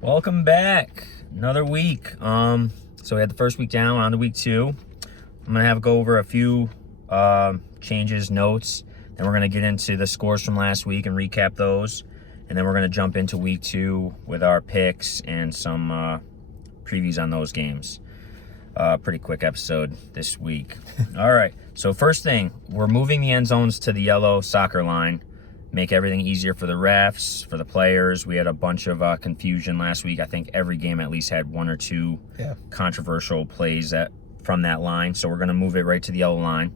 Welcome back. Another week. So we had the first week down, on to week 2. I'm gonna go over a few changes, notes. Then we're gonna get into the scores from last week and recap those. And then we're gonna jump into week 2 with our picks and some previews on those games. Pretty quick episode this week. All right. So first thing, we're moving the end zones to the yellow soccer line. Make everything easier for the refs, for the players. We had a bunch of confusion last week. I think every game at least had one or two controversial plays from that line. So we're going to move it right to the yellow line.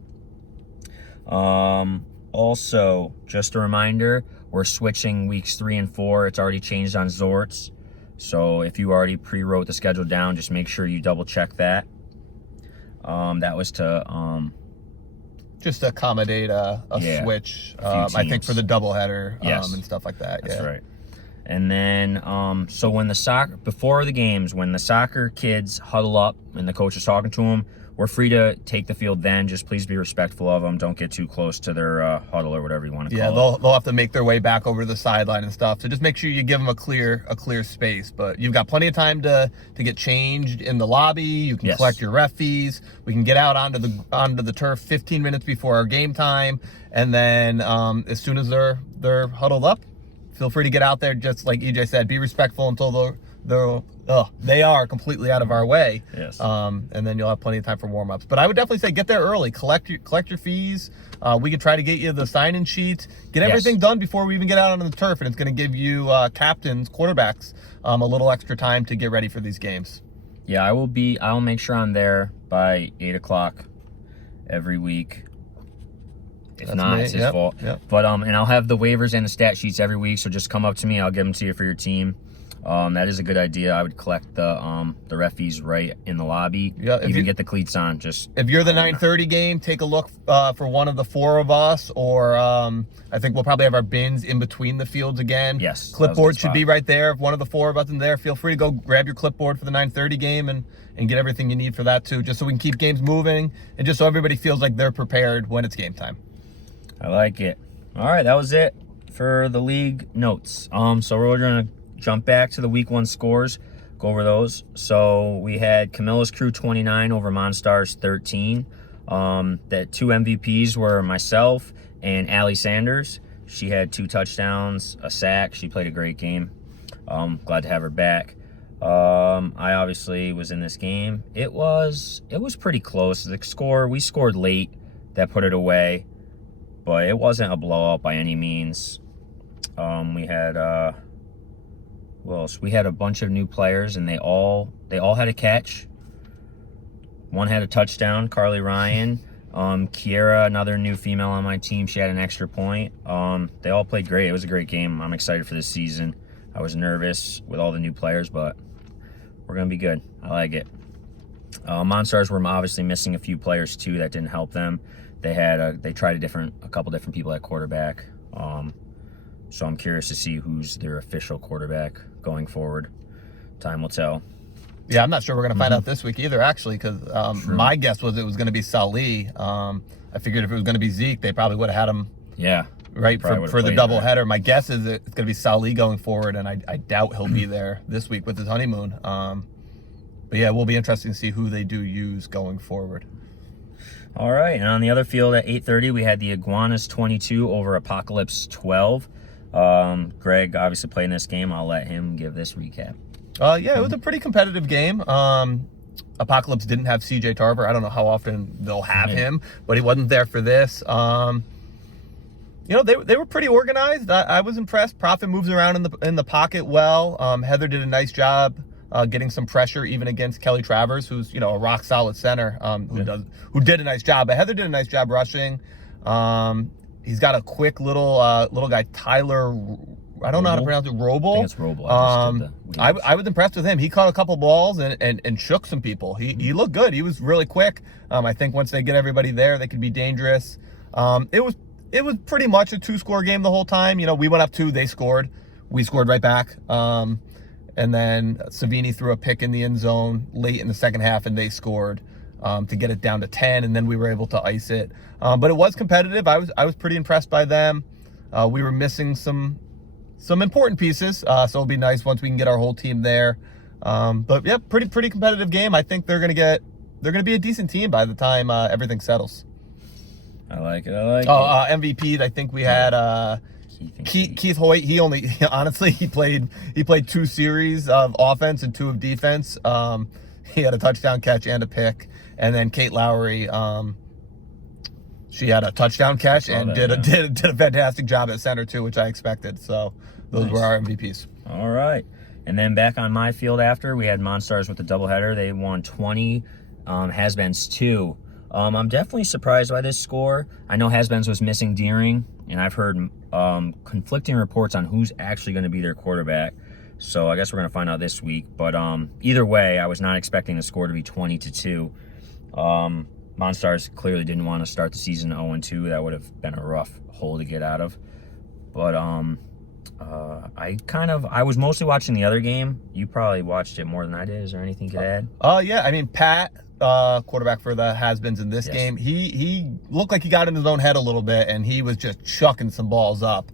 Also, just a reminder, we're switching weeks 3 and 4. It's already changed on Zorts. So if you already pre-wrote the schedule down, just make sure you double check that. That was to... just to accommodate a switch, I think, for the doubleheader and stuff like that. That's right. And then, so when before the games, when the soccer kids huddle up and the coach is talking to them, we're free to take the field then. Just please be respectful of them. Don't get too close to their huddle or whatever you want to call it. Yeah, they'll have to make their way back over the sideline and stuff. So just make sure you give them a clear space. But you've got plenty of time to get changed in the lobby. You can collect your ref fees. We can get out onto the turf 15 minutes before our game time, and then as soon as they're huddled up, feel free to get out there. Just like EJ said, be respectful until they are completely out of our way. Yes. And then you'll have plenty of time for warm-ups. But I would definitely say get there early. Collect your fees. We can try to get you the sign-in sheets. Get everything done before we even get out onto the turf, and it's going to give you captains, quarterbacks, a little extra time to get ready for these games. Yeah, I'll make sure I'm there by 8 o'clock every week. If not, it's his fault. Yep. But and I'll have the waivers and the stat sheets every week. So just come up to me. I'll give them to you for your team. That is a good idea. I would collect the ref fees right in the lobby. Yeah, even get the cleats on. Just if you're the 9:30 game, take a look for one of the 4 of us, or I think we'll probably have our bins in between the fields again. Yes, clipboard should be right there. If one of the 4 of us in there, feel free to go grab your clipboard for the 9:30 game and get everything you need for that too, just so we can keep games moving and just so everybody feels like they're prepared when it's game time. I like it. All right, that was it for the league notes. So we're gonna jump back to the week 1 scores, go over those. So we had Camilla's Crew 29 over Monstars 13. The 2 MVPs were myself and Allie Sanders. She had 2 touchdowns, a sack. She played a great game. Glad to have her back. I obviously was in this game. It was pretty close. The score, we scored late, that put it away, but it wasn't a blowout by any means. We had we had a bunch of new players, and they all had a catch. One had a touchdown, Carly Ryan. Kiera, another new female on my team, she had an extra point. They all played great. It was a great game. I'm excited for this season. I was nervous with all the new players, but we're gonna be good. I like it. Monstars were obviously missing a few players too. That didn't help them. They tried a couple different people at quarterback. So I'm curious to see who's their official quarterback going forward. Time will tell. Yeah, I'm not sure we're going to find out this week either, actually, because my guess was it was going to be Salih. I figured if it was going to be Zeke, they probably would have had him right for the doubleheader. My guess is it's going to be Salih going forward, and I doubt he'll be there this week with his honeymoon. But yeah, it will be interesting to see who they do use going forward. All right, and on the other field at 8:30, we had the Iguanas 22 over Apocalypse 12. Greg obviously played in this game. I'll let him give this recap. Yeah, it was a pretty competitive game. Apocalypse didn't have CJ Tarver. I don't know how often they'll have him, but he wasn't there for this. They were pretty organized. I was impressed. Prophet moves around in the pocket well. Heather did a nice job getting some pressure even against Kelly Travers, who's a rock solid center, who did a nice job. But Heather did a nice job rushing. He's got a quick little guy, Tyler. I don't know how to pronounce it. Roble. I think it's Roble. I was impressed with him. He caught a couple balls and shook some people. He looked good. He was really quick. I think once they get everybody there, they could be dangerous. It was pretty much a 2-score game the whole time. We went up 2, they scored. We scored right back. And then Savini threw a pick in the end zone late in the second half, and they scored. To get it down to 10, and then we were able to ice it. But it was competitive. I was pretty impressed by them. We were missing some some important pieces. So it'll be nice once we can get our whole team there. But yeah, pretty competitive game. I think they're gonna be a decent team by the time everything settles. I like it. I like it. MVPs. I think we had Keith Hoyt. He only honestly he played 2 series of offense and 2 of defense. He had a touchdown catch and a pick, and then Kate Lowry. She had a touchdown catch and did a fantastic job at center too, which I expected. So those were our MVPs. All right. And then back on my field after, we had Monstars with the doubleheader. They won 20, Has-Beens 2. I'm definitely surprised by this score. I know Has-Beens was missing Deering, and I've heard conflicting reports on who's actually going to be their quarterback. So I guess we're going to find out this week. But either way, I was not expecting the score to be 20-2. Monstars clearly didn't want to start the season 0-2. That would have been a rough hole to get out of. But I was mostly watching the other game. You probably watched it more than I did. Is there anything you could add? Yeah. I mean, Pat, quarterback for the Has-Beens in this game, he looked like he got in his own head a little bit, and he was just chucking some balls up,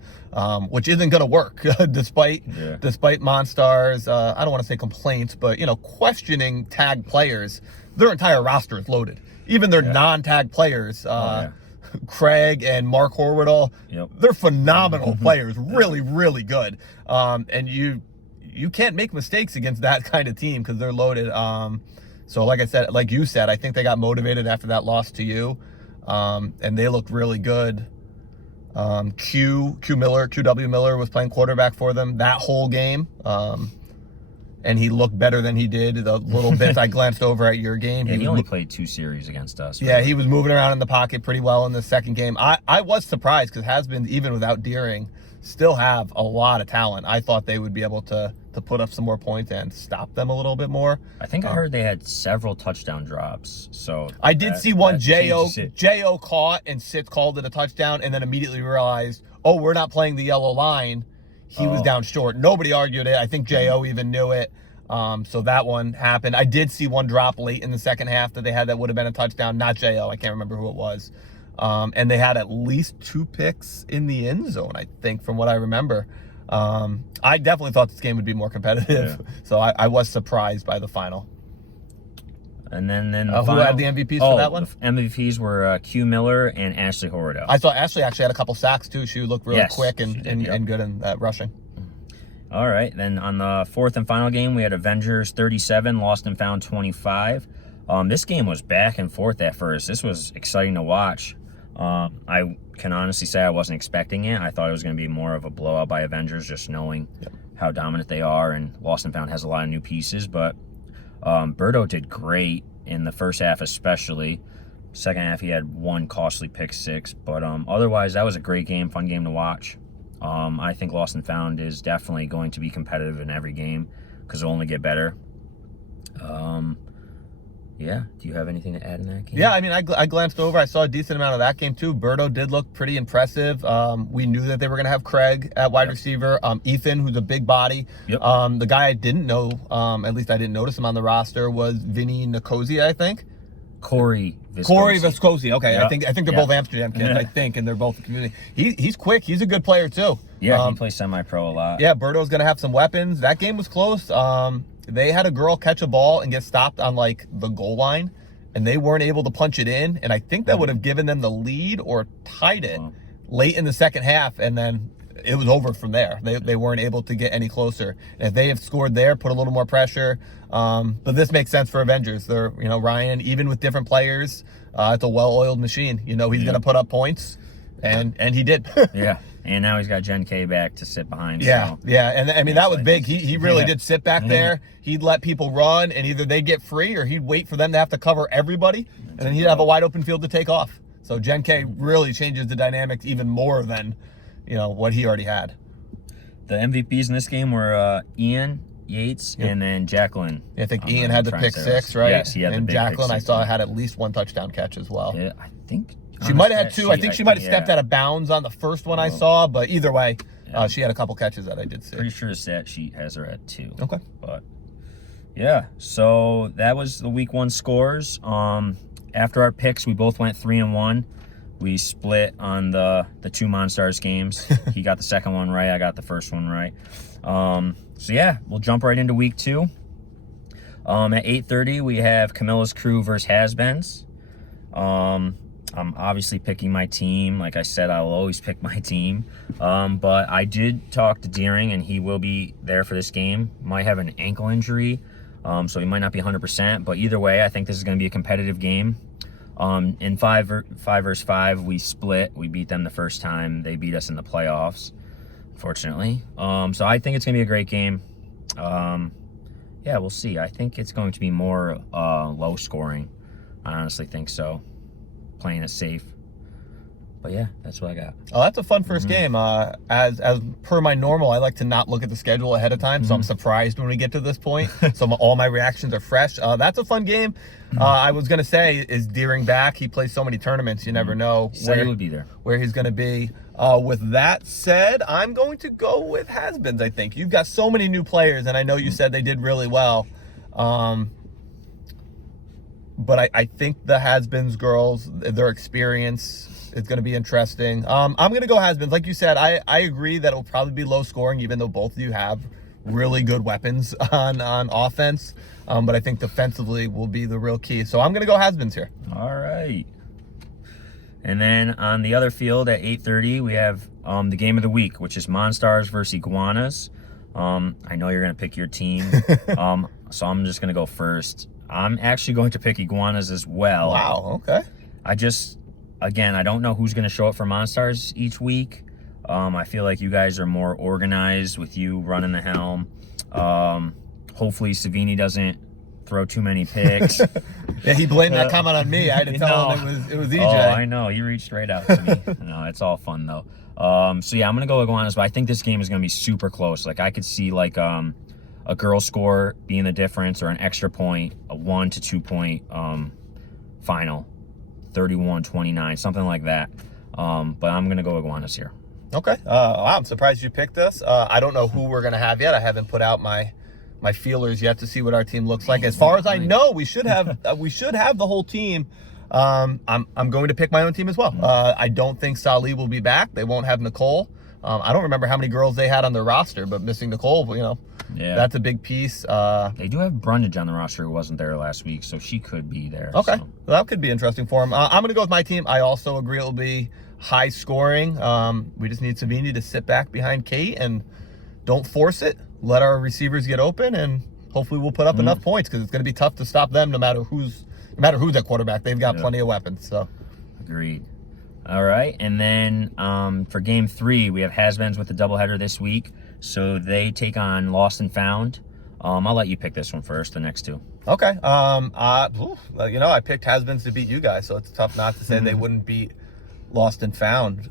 which isn't going to work despite Monstars. I don't want to say complaints, but questioning tag players. Their entire roster is loaded. Even their non-tag players. Craig and Mark Horwedel, they're phenomenal players, really, really good. And you can't make mistakes against that kind of team because they're loaded. So like you said, I think they got motivated after that loss to you, and they looked really good. QW Miller was playing quarterback for them that whole game. And he looked better than he did the little bits I glanced over at your game. He only played 2 series against us. Yeah, he was moving around in the pocket pretty well in the second game. I was surprised because Has-Beens, even without Deering, still have a lot of talent. I thought they would be able to put up some more points and stop them a little bit more. I think I heard they had several touchdown drops. So I did see one J.O. caught and Sitz called it a touchdown and then immediately realized, oh, we're not playing the yellow line. He was down short. Nobody argued it. I think J.O. even knew it. So that one happened. I did see one drop late in the second half that they had that would have been a touchdown. Not J.O. I can't remember who it was. And they had at least 2 picks in the end zone, I think, from what I remember. I definitely thought this game would be more competitive. Yeah. So I was surprised by the final. And then the who had the MVPs for that one? The MVPs were Q Miller and Ashley Horwedel. I saw Ashley actually had a couple sacks too. She looked really quick and good in rushing. All right. Then on the 4th and final game, we had Avengers 37, Lost and Found 25. This game was back and forth at first. This was exciting to watch. I can honestly say I wasn't expecting it. I thought it was going to be more of a blowout by Avengers, just knowing how dominant they are. And Lost and Found has a lot of new pieces, but Berto did great in the first half especially. Second half, he had 1 costly pick 6. But otherwise, that was a great game, fun game to watch. I think Lost and Found is definitely going to be competitive in every game because it'll only get better. Yeah, do you have anything to add in that game? Yeah, I mean, I glanced over. I saw a decent amount of that game, too. Berto did look pretty impressive. We knew that they were going to have Craig at wide receiver. Ethan, who's a big body. The guy I didn't know, at least I didn't notice him on the roster, was Vinny Nicosia, I think. Corey Viscosi. Okay, I think they're both Amsterdam kids, I think, and they're both the community. He's quick. He's a good player, too. Yeah, he plays semi-pro a lot. Yeah, Berto's going to have some weapons. That game was close. They had a girl catch a ball and get stopped on, like, the goal line, and they weren't able to punch it in, and I think that would have given them the lead or tied it late in the second half, and then it was over from there. They weren't able to get any closer. And if they have scored there, put a little more pressure. But this makes sense for Avengers. They're, Ryan, even with different players, it's a well-oiled machine. He's going to put up points, and he did. Yeah. And now he's got Jen K back to sit behind. Yeah, so. Yeah. And I mean, that was big. He really did sit back there. He'd let people run, and either they'd get free or he'd wait for them to have to cover everybody, and then he'd have a wide open field to take off. So Jen K really changes the dynamics even more than, what he already had. The MVPs in this game were Ian Yates and then Jacqueline. I think Ian had the pick 6, right? Yes, he had the big Jacqueline, pick 6, I saw, had at least 1 touchdown catch as well. Yeah, I think she might have had 2. I think she might have stepped out of bounds on the first one I saw, but either way, she had a couple catches that I did see. Pretty sure the stat sheet has her at 2. Okay. But yeah, so that was the week 1 scores. After our picks, we both went 3-1. We split on the 2 Monstars games. He got the second one right. I got the first one right. So yeah, we'll jump right into week 2. At 8:30, we have Camilla's crew versus Has-Beens. I'm obviously picking my team. Like I said, I will always pick my team. But I did talk to Deering, and he will be there for this game. Might have an ankle injury, so he might not be 100%. But either way, I think this is going to be a competitive game. In 5 versus 5, we split. We beat them the first time. They beat us in the playoffs, fortunately. So I think it's going to be a great game. Yeah, we'll see. I think it's going to be more low scoring. I honestly think so. Playing it safe. But yeah, that's what I got. Oh, that's a fun first game. As per my normal, I like to not look at the schedule ahead of time, so I'm surprised when we get to this point. So all my reactions are fresh. That's a fun game. I was gonna say, is Deering back? He plays so many tournaments, you never know where he would be there, where he's gonna be. With that said, I'm going to go with Has-Beens. I think you've got so many new players, and I know you said they did really well. But I think the Has-Beens girls, their experience is going to be interesting. I'm going to go Has-Beens. Like you said, I agree that it will probably be low scoring, even though both of you have really good weapons on offense. But I think defensively will be the real key. So I'm going to go Has-Beens here. All right. And then on the other field at 8:30, we have the game of the week, which is Monstars versus Iguanas. I know you're going to pick your team, so I'm just going to go first. I'm actually going to pick Iguanas as well. Wow, okay. Again, I don't know who's going to show up for Monstars each week. I feel like you guys are more organized with you running the helm. Hopefully Savini doesn't throw too many picks. Yeah, he blamed that comment on me. I had to tell him it was EJ. Oh, I know. He reached right out to me. No, it's all fun though. So yeah, I'm gonna go Iguanas, but I think this game is gonna be super close. Like I could see like a girl score being the difference, or an extra point, a 1 to 2 point final, 31-29, something like that. But I'm gonna go Iguanas here. Okay. Wow, I'm surprised you picked us. I don't know who we're gonna have yet. I haven't put out my feelers yet to see what our team looks like. As far as I know, we should have the whole team. I'm going to pick my own team as well. I don't think Salih will be back. They won't have Nicole. I don't remember how many girls they had on their roster, but missing Nicole, yeah, that's a big piece. They do have Brundage on the roster who wasn't there last week, so she could be there. Okay, so. Well, that could be interesting for him. I'm going to go with my team. I also agree it will be high scoring. We just need Savini to sit back behind Kate and don't force it. Let our receivers get open, and hopefully we'll put up enough points, because it's going to be tough to stop them no matter who's at quarterback. They've got plenty of weapons. So agreed. All right, and then for game 3, we have Has-Beens with the doubleheader this week. So they take on Lost and Found. I'll let you pick this one first, the next two. Okay. I picked Has-Beens to beat you guys, so it's tough not to say they wouldn't beat Lost and Found.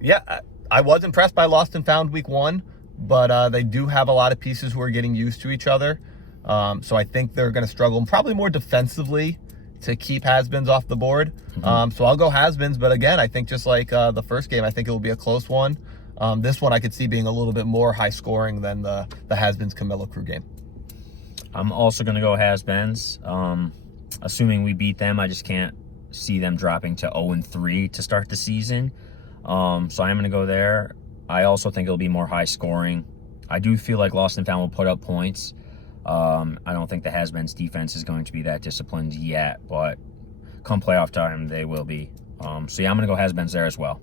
Yeah, I was impressed by Lost and Found week 1, but they do have a lot of pieces who are getting used to each other. So I think they're going to struggle, probably more defensively, to keep Has-Beens off the board. So I'll go Has-Beens, but again, I think just like the first game, I think it will be a close one. This one I could see being a little bit more high scoring than the Has-Beens Camilla crew game. I'm also going to go Has-Beens. Assuming we beat them, I just can't see them dropping to 0-3 to start the season. So I'm going to go there. I also think it'll be more high scoring. I do feel like Lost and Found will put up points. I don't think the Has-Beens defense is going to be that disciplined yet, but come playoff time, they will be. So yeah, I'm going to go Has-Beens there as well.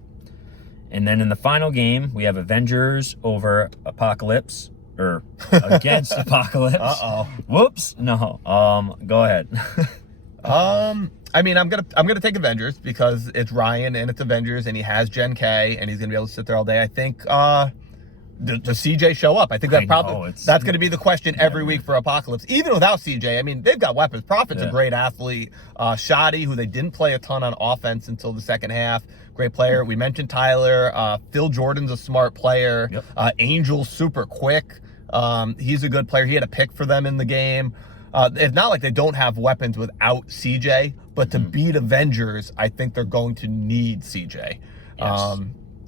And then in the final game, we have Avengers over Apocalypse, or against Apocalypse. Uh-oh. Whoops. No. Go ahead. I mean, I'm gonna take Avengers because it's Ryan and it's Avengers, and he has Gen K, and he's gonna be able to sit there all day. I think does CJ show up? I think that's going to be the question every week for Apocalypse. Even without CJ, I mean, they've got weapons. Prophet's a great athlete. Shoddy, who they didn't play a ton on offense until the second half, great player. We mentioned Tyler. Phil Jordan's a smart player. Yep. Angel's super quick. He's a good player. He had a pick for them in the game. It's not like they don't have weapons without CJ, but to beat Avengers, I think they're going to need CJ. Yes.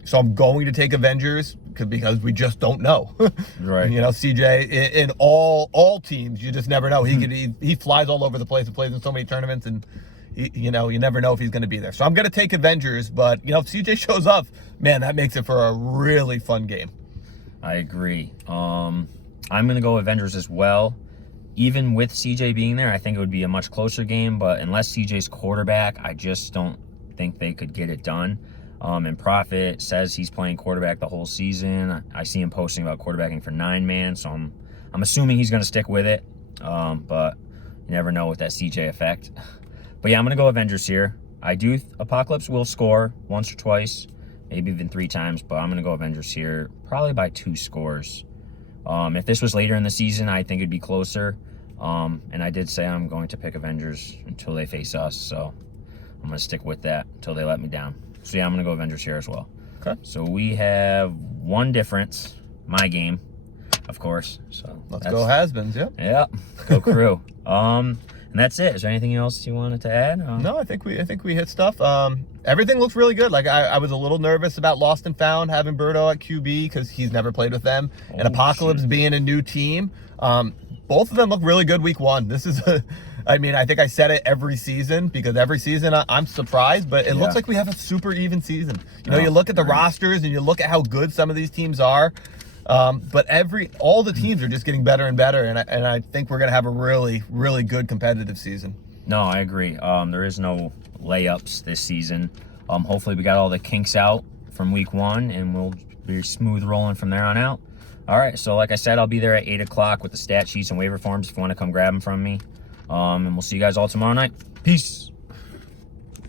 So I'm going to take Avengers because we just don't know. Right. CJ in all teams, you just never know. He flies all over the place and plays in so many tournaments, and you never know if he's going to be there. So I'm going to take Avengers, but if CJ shows up, man, that makes it for a really fun game. I agree. I'm going to go Avengers as well. Even with CJ being there, I think it would be a much closer game, but unless CJ's quarterback, I just don't think they could get it done. And Prophet says he's playing quarterback the whole season. I see him posting about quarterbacking for 9-man, so I'm assuming he's going to stick with it. But you never know with that CJ effect. But yeah, I'm going to go Avengers here. Apocalypse will score once or twice, maybe even 3 times, but I'm going to go Avengers here, probably by 2 scores. If this was later in the season, I think it'd be closer. And I did say I'm going to pick Avengers until they face us, so I'm going to stick with that until they let me down. So yeah, I'm going to go Avengers here as well. Okay. So we have 1 difference, my game, of course. So let's go Has-Beens, yep. Yeah, go Crew. And that's it. Is there anything else you wanted to add? No, I think we hit stuff. Everything looks really good. Like I was a little nervous about Lost and Found having Birdo at QB because he's never played with them, and Apocalypse being a new team. Both of them look really good week 1. This is I think I said it every season because every season I'm surprised, but it looks like we have a super even season. You look at the rosters and you look at how good some of these teams are. But all the teams are just getting better and better, and I think we're gonna have a really, really good competitive season. No, I agree. There is no layups this season. Hopefully we got all the kinks out from week 1, and we'll be smooth rolling from there on out. All right, so like I said, I'll be there at 8 o'clock with the stat sheets and waiver forms if you want to come grab them from me. And we'll see you guys all tomorrow night. Peace.